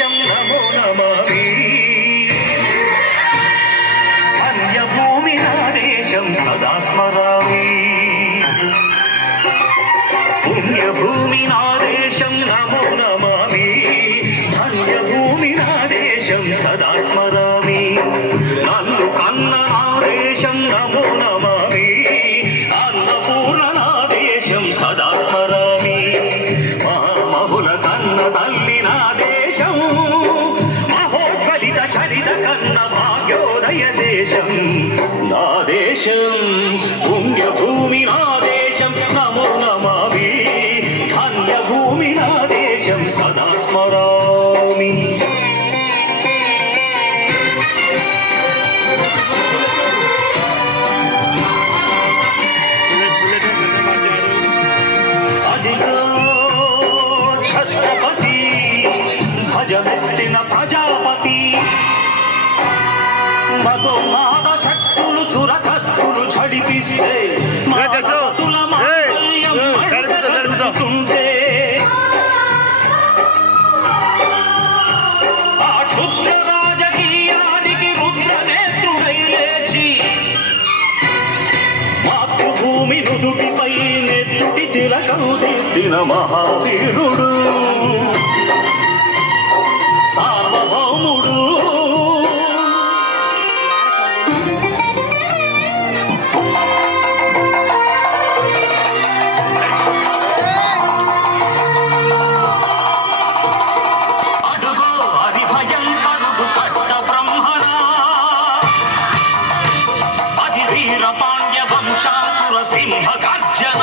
దేశం నమో నమామి ధన్యభూమి నా దేశం సదా స్మరామి పుణ్యభూమి నా దేశం నమో నమామి ధన్యభూమి నా దేశం సదా స్మరామి నన్ను కన్న నా దేశం నమో నమామి అన్నపూర్ణ నా దేశం సదా స్మరామి మహామహుల కన్న తల్లి నా దేశం మహోజ్వలిత చలిత కన్న భాగ్యోదయ దేశం నా దేశం పుణ్యభూమి నా దేశం నమో నమామి ధన్యభూమి నా దేశం సదా స్మరామి ఛత్రపతి ధ్వజమెత్తిన ప్రజాపతి మతోన్మాద శక్తులు చురకత్తులు ఝడిపిస్తే మానవతుల మాంగళ్యం మండుతుంటే ఆ క్షుద్ర రాజకీయానికి రుద్రనేత్రుడై లేచి మాతృభూమి నుదుటిపై నెత్తుటి తిలకం దిద్దిన మహావీరుడు సార్వభౌముడు అడుగో హరి భయంకరుడు కట్ట బ్రహ్మణ అది వీర పాండ్య వంశాంకుర సింహ గర్జన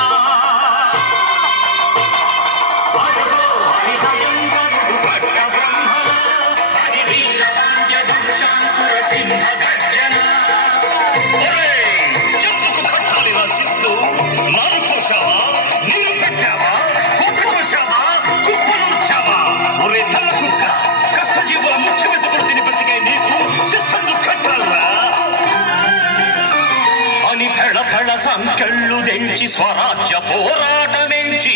ఫళ సంకెళ్ళు తెంచి స్వరాజ్య పోరాటమెంచి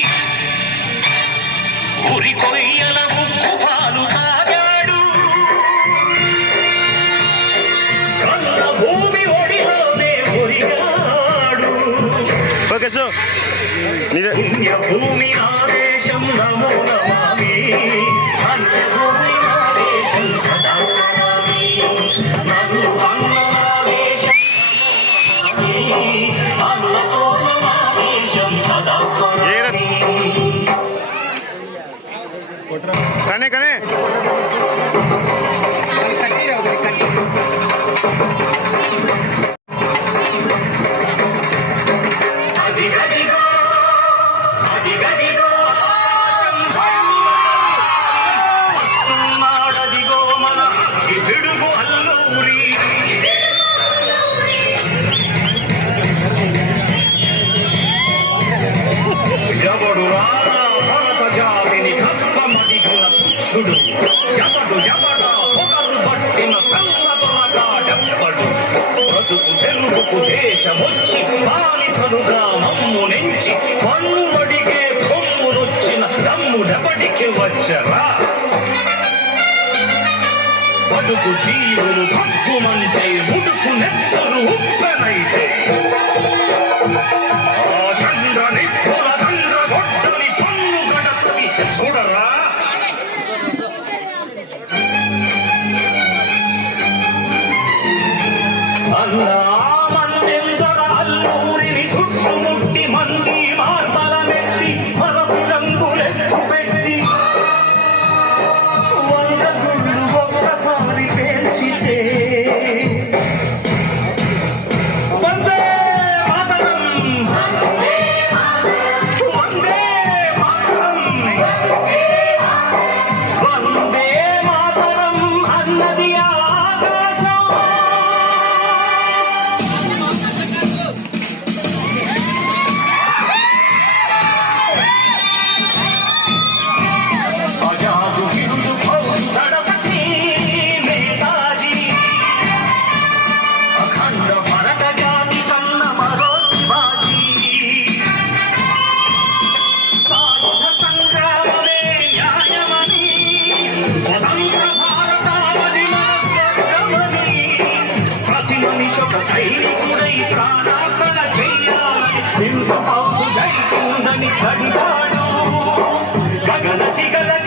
ఉరి కొయ్యల ముక్కు పాలు తాగాడు కన్న భూమి ఒడిలోనే ఒరిగాడు పుణ్యభూమి నా దేశం నమో నమామి ధన్యభూమి నా దేశం సదా స్మరామి నన్ను అన్న నా దేశం అన్నపూర్ణ నా దేశం సదా స్మరామి కనే కనే ఎవడు రారా భరత జాతిని కప్పమడిగుల పుచ్చుడు ఎవడు ఎవడా పొగరు పట్టిన చల్లదొరగాడెవ్వడు బ్రతుకు తెలుగుకు దేశమొచ్చి బానిసలుగా మమ్ము నెంచి పన్నుమడిగే కొమ్మునొచ్చిన దమ్ముడెవడికి వచ్చరా బడుగు జీవులు తగ్గుమంటే ముడుకు నెత్తరు ఉప్పెనైతే చూడరా అన్నా మందెందర అల్లూరిని చుట్టుముట్టి మంది మార్తల మెట్టి మరపు రంగులెక్కు పెట్టి 100 గుళ్ళు ఒక్కసారి పేల్చితే వందే మాతరం అన్నది ఆకాశం గగన సిగల